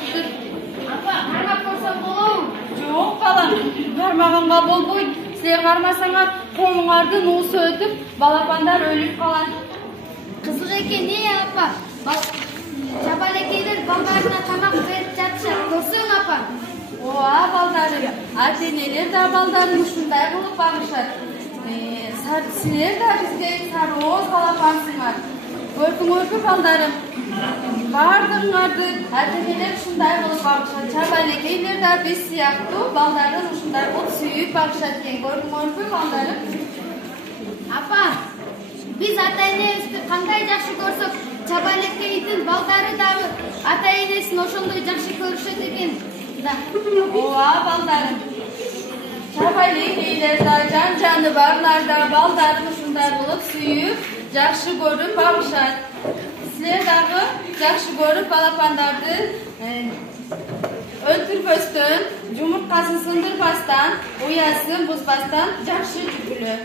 барышыптыр. Апа, кармап көрсөм болобу? Жок, балам, кармаганга болбойт. Силер кармасаңар, коңуңардын уусу өтүп, балапандар өлүп калат. Кызык экен, апа. Чабалекейлер балдарына тамак берип жатышат. Көрсөң, апа. Ооба, балдарым. Ата-энелер да балдарын ушундай кылып багышат. Силер да бизге сарооз балапансыңар. Көрдүңөрбү, балдарым? Бардыгыңарды ата-энелер ушундай кылып багышат. Чабалекейлер да биз сыяктуу балдарын ушундай кылып сүйүп багышат экен. Көрдүңөрбү, балдарым? Апа, биз ата-энебизди кандай жакшы көрсөк, чабалекейдин балдары дагы ата-энесин ошондой жакшы көрүшөт экен да. Ооба, балдарым. Чабалекейлер да, жан-жаны барлар да балдарын ушундай кылып сүйүп, жакшы көрүп багышат. Силер дагы жакшы көрүп балапандарды өлтүрбөстөн, жумурткасын сындырбастан, уясын бузбастан жакшы жүргүлө.